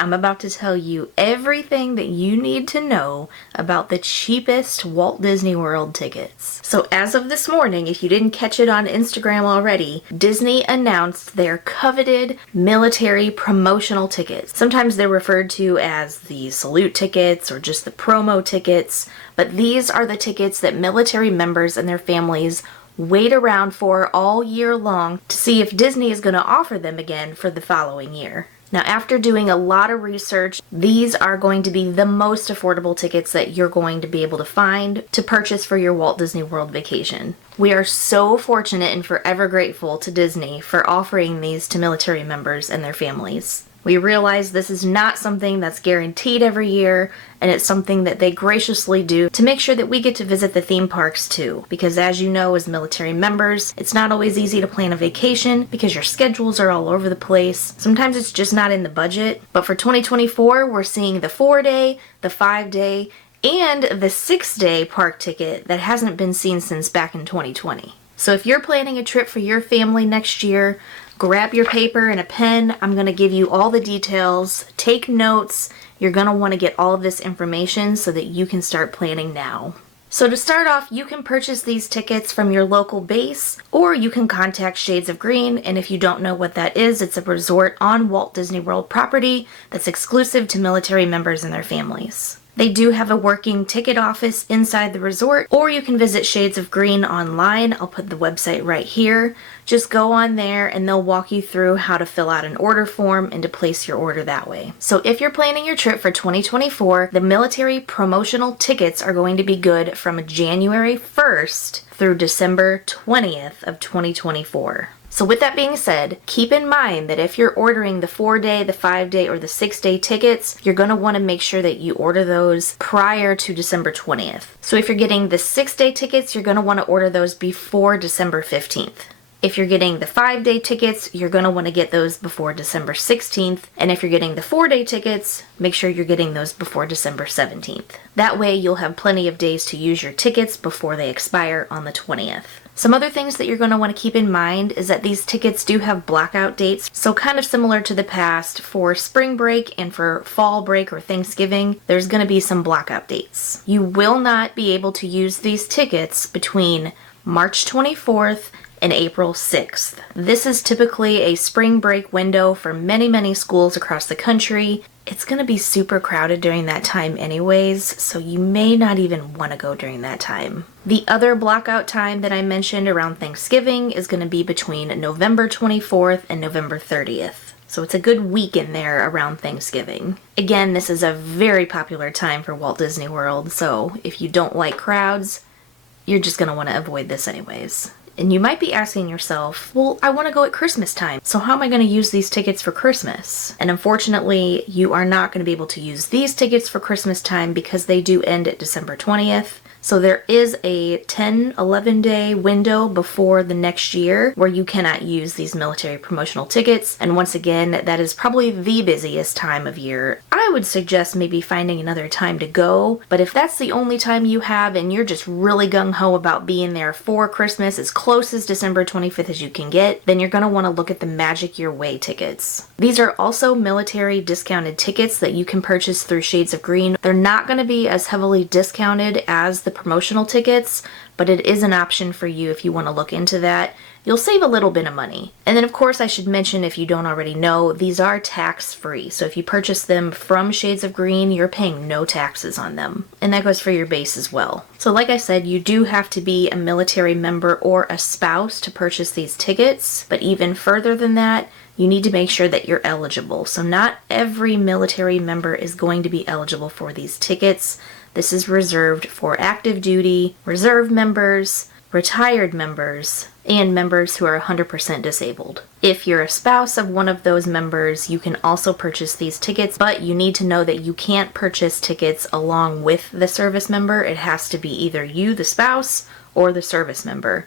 I'm about to tell you everything that you need to know about the cheapest Walt Disney World tickets. So as of this morning, if you didn't catch it on Instagram already, Disney announced their coveted military promotional tickets. Sometimes they're referred to as the salute tickets or just the promo tickets, but these are the tickets that military members and their families wait around for all year long to see if Disney is going to offer them again for the following year. Now, after doing a lot of research, these are going to be the most affordable tickets that you're going to be able to find to purchase for your Walt Disney World vacation. We are so fortunate and forever grateful to Disney for offering these to military members and their families. We realize this is not something that's guaranteed every year, and it's something that they graciously do to make sure that we get to visit the theme parks too. Because as you know, as military members, it's not always easy to plan a vacation because your schedules are all over the place. Sometimes it's just not in the budget. But for 2024, we're seeing the 4-day, the 5-day, and the 6-day park ticket that hasn't been seen since back in 2020. So if you're planning a trip for your family next year, grab your paper and a pen. I'm going to give you all the details. Take notes. You're going to want to get all of this information so that you can start planning now. So to start off, you can purchase these tickets from your local base, or you can contact Shades of Green, and if you don't know what that is, it's a resort on Walt Disney World property that's exclusive to military members and their families. They do have a working ticket office inside the resort, or you can visit Shades of Green online. I'll put the website right here. Just go on there and they'll walk you through how to fill out an order form and to place your order that way. So if you're planning your trip for 2024, the military promotional tickets are going to be good from January 1st through December 20th of 2024. So with that being said, keep in mind that if you're ordering the 4-day, the 5-day, or the 6-day tickets, you're going to want to make sure that you order those prior to December 20th. So if you're getting the 6-day tickets, you're going to want to order those before December 15th. If you're getting the 5-day tickets, you're going to want to get those before December 16th. And if you're getting the 4-day tickets, make sure you're getting those before December 17th. That way you'll have plenty of days to use your tickets before they expire on the 20th. Some other things that you're going to want to keep in mind is that these tickets do have blackout dates, so kind of similar to the past, for spring break and for fall break or Thanksgiving, there's going to be some blackout dates. You will not be able to use these tickets between March 24th and April 6th. This is typically a spring break window for many schools across the country. It's going to be super crowded during that time anyways, so you may not even want to go during that time. The other blackout time that I mentioned around Thanksgiving is going to be between November 24th and November 30th. So it's a good week in there around Thanksgiving. Again, this is a very popular time for Walt Disney World, so if you don't like crowds, you're just going to want to avoid this anyways. And you might be asking yourself, well, I want to go at Christmas time, so how am I going to use these tickets for Christmas? And unfortunately, you are not going to be able to use these tickets for Christmas time because they do end at December 20th. So there is a 10-11 day window before the next year where you cannot use these military promotional tickets. And once again, that is probably the busiest time of year. I would suggest maybe finding another time to go, but if that's the only time you have and you're just really gung-ho about being there for Christmas, as close as December 25th as you can get, then you're going to want to look at the Magic Your Way tickets. These are also military discounted tickets that you can purchase through Shades of Green. They're not going to be as heavily discounted as the promotional tickets, but it is an option for you if you want to look into that. You'll save a little bit of money. And then of course I should mention, if you don't already know, these are tax-free. So if you purchase them from Shades of Green, you're paying no taxes on them. And that goes for your base as well. So like I said, you do have to be a military member or a spouse to purchase these tickets. But even further than that, you need to make sure that you're eligible. So not every military member is going to be eligible for these tickets. This is reserved for active duty, reserve members, retired members, and members who are 100% disabled. If you're a spouse of one of those members, you can also purchase these tickets, but you need to know that you can't purchase tickets along with the service member. It has to be either you, the spouse, or the service member.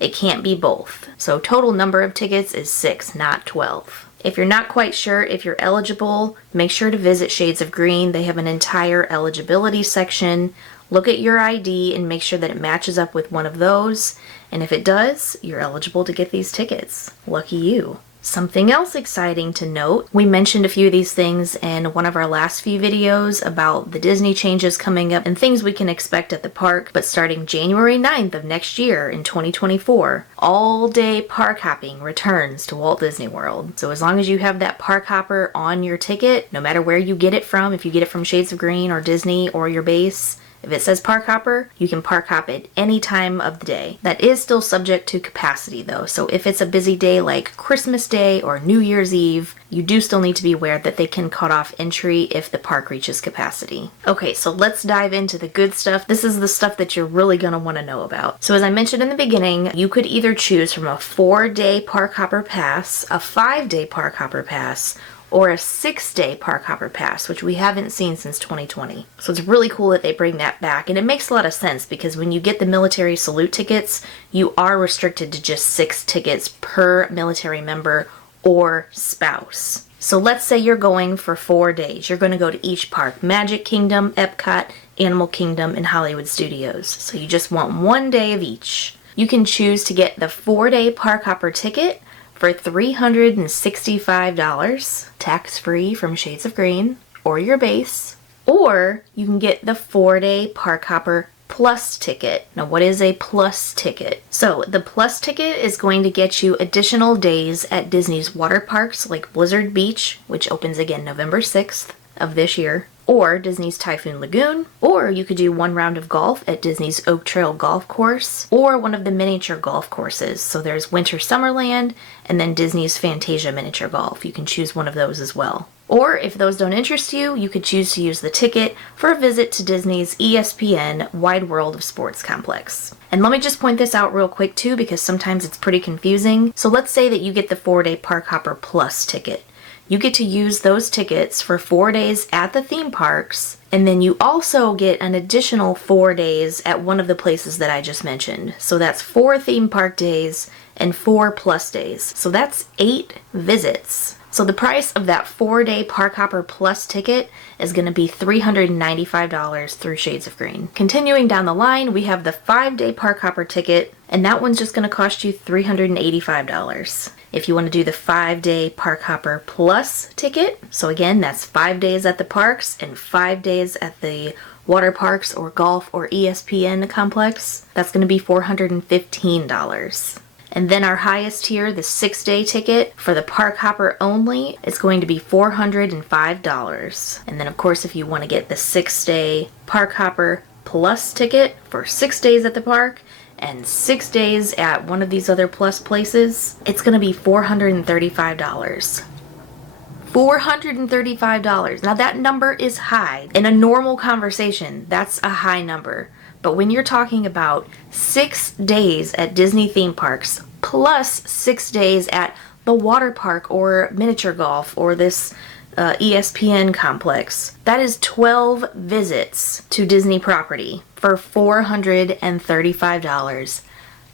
It can't be both. So total number of tickets is 6, not 12. If you're not quite sure if you're eligible, make sure to visit Shades of Green. They have an entire eligibility section. Look at your ID and make sure that it matches up with one of those. And if it does, you're eligible to get these tickets. Lucky you. Something else exciting to note, we mentioned a few of these things in one of our last few videos about the Disney changes coming up and things we can expect at the park, but starting January 9th of next year in 2024, all-day park hopping returns to Walt Disney World. So as long as you have that park hopper on your ticket, no matter where you get it from, if you get it from Shades of Green or Disney or your base, if it says park hopper, you can park hop at any time of the day. That is still subject to capacity though, so if it's a busy day like Christmas Day or New Year's Eve, you do still need to be aware that they can cut off entry if the park reaches capacity. Okay, so let's dive into the good stuff. This is the stuff that you're really going to want to know about. So as I mentioned in the beginning, you could either choose from a 4-day park hopper pass, a 5-day park hopper pass, or a 6-day park hopper pass, which we haven't seen since 2020. So it's really cool that they bring that back, and it makes a lot of sense because when you get the military salute tickets, you are restricted to just 6 tickets per military member or spouse. So let's say you're going for 4 days. You're going to go to each park: Magic Kingdom, Epcot, Animal Kingdom, and Hollywood Studios. So you just want 1 day of each. You can choose to get the 4-day park hopper ticket for $365, tax-free from Shades of Green or your base, or you can get the 4-day Park Hopper Plus ticket. Now, what is a Plus ticket? So the Plus ticket is going to get you additional days at Disney's water parks like Blizzard Beach, which opens again November 6th of this year, or Disney's Typhoon Lagoon, or you could do 1 round of golf at Disney's Oak Trail Golf Course, or one of the miniature golf courses. So there's Winter Summerland, and then Disney's Fantasia Miniature Golf. You can choose one of those as well. Or if those don't interest you, you could choose to use the ticket for a visit to Disney's ESPN Wide World of Sports Complex. And let me just point this out real quick too, because sometimes it's pretty confusing. So let's say that you get the 4-day Park Hopper Plus ticket. You get to use those tickets for 4 days at the theme parks, and then you also get an additional 4 days at one of the places that I just mentioned. So that's 4 theme park days and 4 plus days. So that's 8 visits. So the price of that 4-day Park Hopper Plus ticket is going to be $395 through Shades of Green. Continuing down the line, we have the 5-day Park Hopper ticket, and that one's just going to cost you $385. If you want to do the 5-day Park Hopper Plus ticket, so again, that's 5 days at the parks and 5 days at the water parks or golf or ESPN complex, that's going to be $415. And then our highest tier, the 6-day ticket for the Park Hopper only, is going to be $405. And then of course, if you want to get the 6-day Park Hopper Plus ticket for 6 days at the park and 6 days at one of these other plus places, it's going to be $435. $435. Now that number is high. In a normal conversation, that's a high number. But when you're talking about 6 days at Disney theme parks plus 6 days at the water park or miniature golf or this ESPN complex, that is 12 visits to Disney property for $435,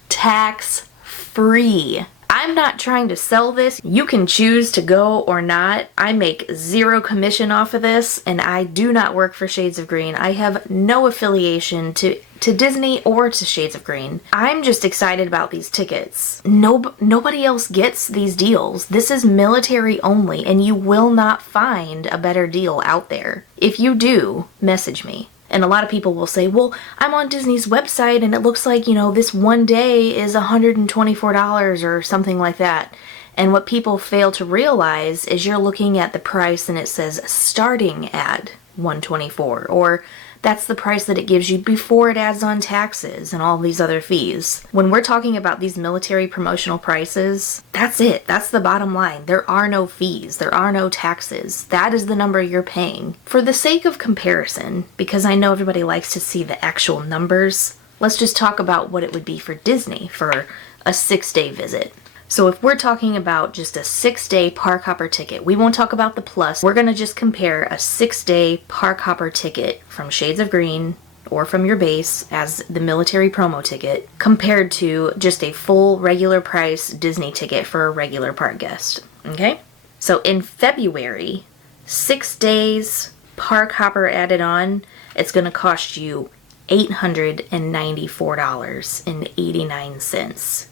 tax free. I'm not trying to sell this. You can choose to go or not. I make 0 commission off of this, and I do not work for Shades of Green. I have no affiliation to Disney or to Shades of Green. I'm just excited about these tickets. Nobody else gets these deals. This is military only, and you will not find a better deal out there. If you do, message me. And a lot of people will say, well, I'm on Disney's website and it looks like, this 1 day is $124 or something like that. And what people fail to realize is you're looking at the price and it says starting at $124, or that's the price that it gives you before it adds on taxes and all these other fees. When we're talking about these military promotional prices, that's it. That's the bottom line. There are no fees. There are no taxes. That is the number you're paying. For the sake of comparison, because I know everybody likes to see the actual numbers, let's just talk about what it would be for Disney for a 6-day visit. So if we're talking about just a 6-day Park Hopper ticket, we won't talk about the plus. We're going to just compare a 6-day Park Hopper ticket from Shades of Green or from your base as the military promo ticket compared to just a full regular price Disney ticket for a regular park guest. Okay? So in February, 6 days Park Hopper added on, it's going to cost you $894.89.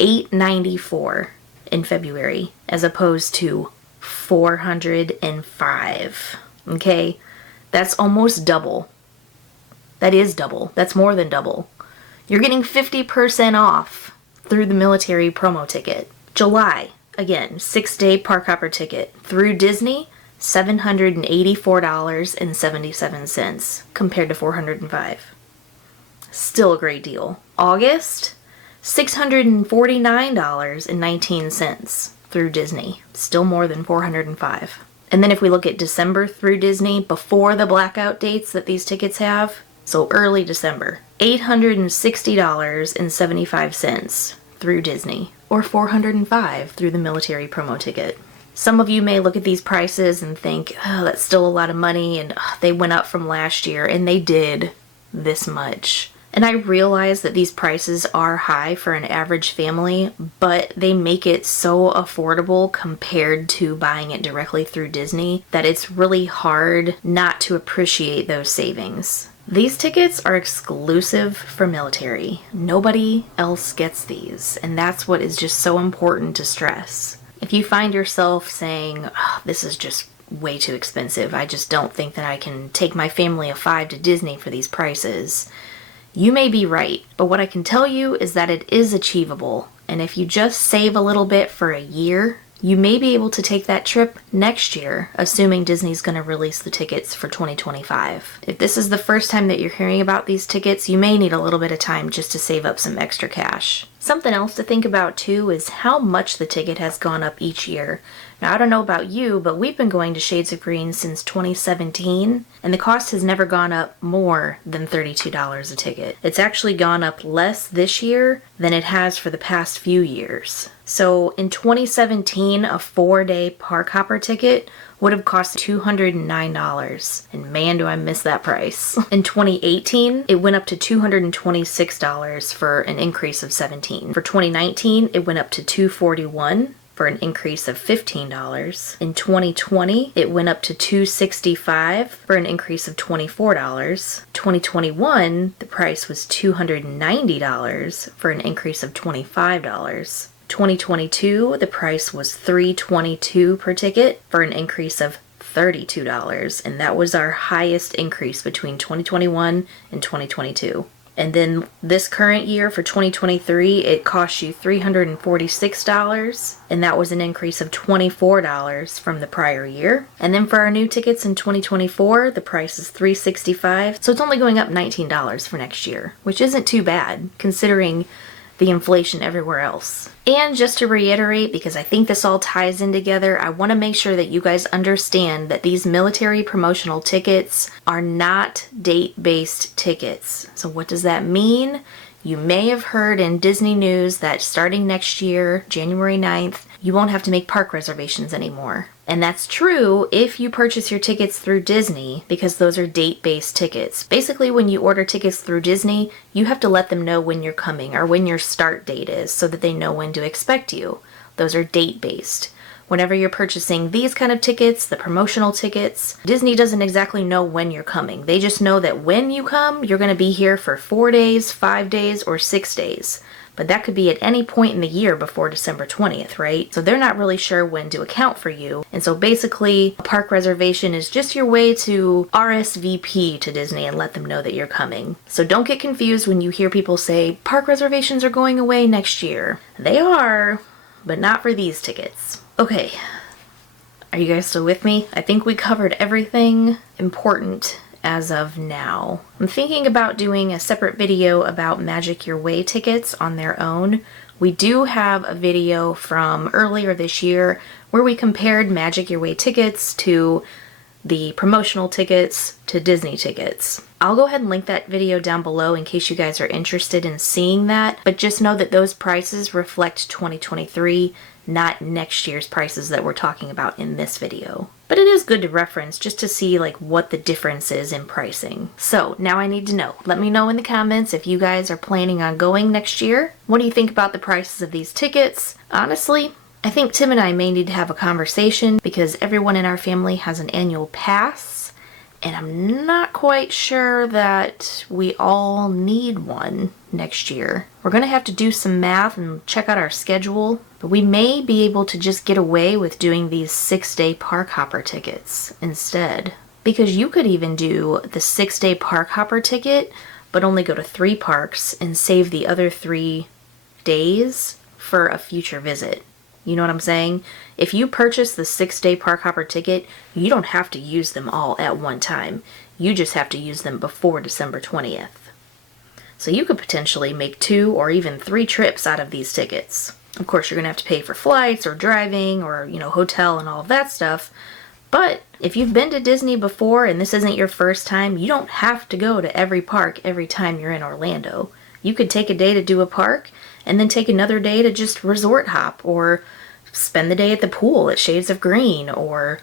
$894. in February as opposed to 405. Okay? That's almost double. That is double. That's more than double. You're getting 50% off through the military promo ticket. July, again, 6-day park hopper ticket through Disney, $784.77 compared to $405. Still a great deal. August, $649.19 through Disney. Still more than $405. And then if we look at December through Disney, before the blackout dates that these tickets have, so early December, $860.75 through Disney, or $405 through the military promo ticket. Some of you may look at these prices and think, oh, that's still a lot of money, and they went up from last year, and they did this much. And I realize that these prices are high for an average family, but they make it so affordable compared to buying it directly through Disney that it's really hard not to appreciate those savings. These tickets are exclusive for military. Nobody else gets these, and that's what is just so important to stress. If you find yourself saying, oh, this is just way too expensive, I just don't think that I can take my family of 5 to Disney for these prices, you may be right, but what I can tell you is that it is achievable, and if you just save a little bit for a year, you may be able to take that trip next year, assuming Disney's going to release the tickets for 2025. If this is the first time that you're hearing about these tickets, you may need a little bit of time just to save up some extra cash. Something else to think about too is how much the ticket has gone up each year. Now, I don't know about you, but we've been going to Shades of Green since 2017, and the cost has never gone up more than $32 a ticket. It's actually gone up less this year than it has for the past few years. So in 2017, a 4-day park hopper ticket would have cost $209, and man, do I miss that price. In 2018, it went up to $226 for an increase of $17. For 2019, it went up to $241 for an increase of $15. In 2020, it went up to $265 for an increase of $24. 2021, the price was $290 for an increase of $25. 2022, the price was $322 per ticket for an increase of $32, and that was our highest increase between 2021 and 2022. And then this current year for 2023, it cost you $346, and that was an increase of $24 from the prior year. And then for our new tickets in 2024, the price is $365, so it's only going up $19 for next year, which isn't too bad considering the inflation everywhere else. And just to reiterate, because I think this all ties in together, I want to make sure that you guys understand that these military promotional tickets are not date-based tickets. So what does that mean? You may have heard in Disney news that starting next year, January 9th, you won't have to make park reservations anymore. And that's true if you purchase your tickets through Disney, because those are date-based tickets. Basically, when you order tickets through Disney, you have to let them know when you're coming or when your start date is so that they know when to expect you. Those are date-based. Whenever you're purchasing these kind of tickets, the promotional tickets, Disney doesn't exactly know when you're coming. They just know that when you come, you're going to be here for 4 days, 5 days, or 6 days. But that could be at any point in the year before December 20th, right? So they're not really sure when to account for you. And so basically, a park reservation is just your way to RSVP to Disney and let them know that you're coming. So don't get confused when you hear people say, park reservations are going away next year. They are, but not for these tickets. Okay, are you guys still with me? I think we covered everything important as of now. I'm thinking about doing a separate video about Magic Your Way tickets on their own. We do have a video from earlier this year where we compared Magic Your Way tickets to the promotional tickets to Disney tickets. I'll go ahead and link that video down below in case you guys are interested in seeing that, but just know that those prices reflect 2023, not next year's prices that we're talking about in this video. But it is good to reference just to see like what the difference is in pricing. So now I need to know. Let me know in the comments if you guys are planning on going next year. What do you think about the prices of these tickets? Honestly, I think Tim and I may need to have a conversation because everyone in our family has an annual pass, and I'm not quite sure that we all need one next year. We're gonna have to do some math and check out our schedule But we may be able to just get away with doing these 6-day park hopper tickets instead. Because you could even do the 6-day park hopper ticket, but only go to 3 parks and save the other 3 days for a future visit. You know what I'm saying? If you purchase the 6-day park hopper ticket, you don't have to use them all at one time. You just have to use them before December 20th. So you could potentially make 2 or even 3 trips out of these tickets. Of course, you're going to have to pay for flights or driving or, hotel and all of that stuff. But if you've been to Disney before and this isn't your first time, you don't have to go to every park every time you're in Orlando. You could take a day to do a park and then take another day to just resort hop or spend the day at the pool at Shades of Green or,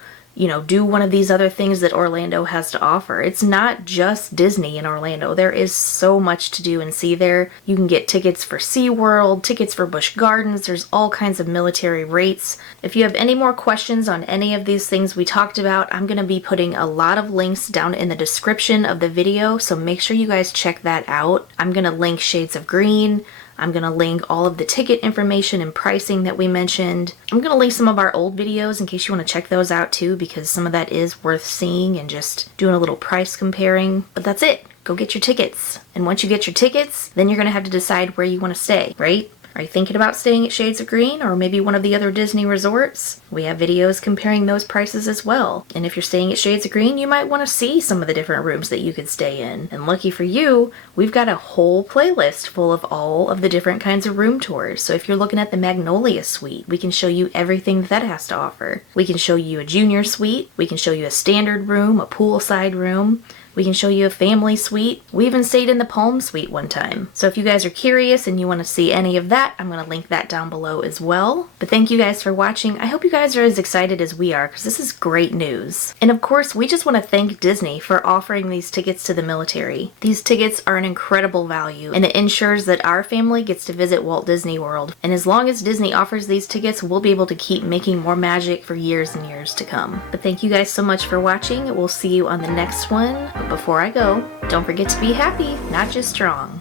do one of these other things that Orlando has to offer. It's not just Disney in Orlando. There is so much to do and see there. You can get tickets for SeaWorld, tickets for Busch Gardens. There's all kinds of military rates. If you have any more questions on any of these things we talked about, I'm going to be putting a lot of links down in the description of the video, so make sure you guys check that out. I'm going to link Shades of Green. I'm going to link all of the ticket information and pricing that we mentioned. I'm going to link some of our old videos in case you want to check those out too, because some of that is worth seeing and just doing a little price comparing. But that's it. Go get your tickets. And once you get your tickets, then you're going to have to decide where you want to stay, right? Are you thinking about staying at Shades of Green or maybe one of the other Disney resorts? We have videos comparing those prices as well. And if you're staying at Shades of Green, you might want to see some of the different rooms that you could stay in. And lucky for you, we've got a whole playlist full of all of the different kinds of room tours. So if you're looking at the Magnolia Suite, we can show you everything that has to offer. We can show you a junior suite. We can show you a standard room, a poolside room. We can show you a family suite. We even stayed in the Palm Suite one time. So if you guys are curious and you want to see any of that, I'm going to link that down below as well. But thank you guys for watching. I hope you guys are as excited as we are because this is great news. And of course, we just want to thank Disney for offering these tickets to the military. These tickets are an incredible value and it ensures that our family gets to visit Walt Disney World. And as long as Disney offers these tickets, we'll be able to keep making more magic for years and years to come. But thank you guys so much for watching. We'll see you on the next one. But before I go, don't forget to be happy, not just strong.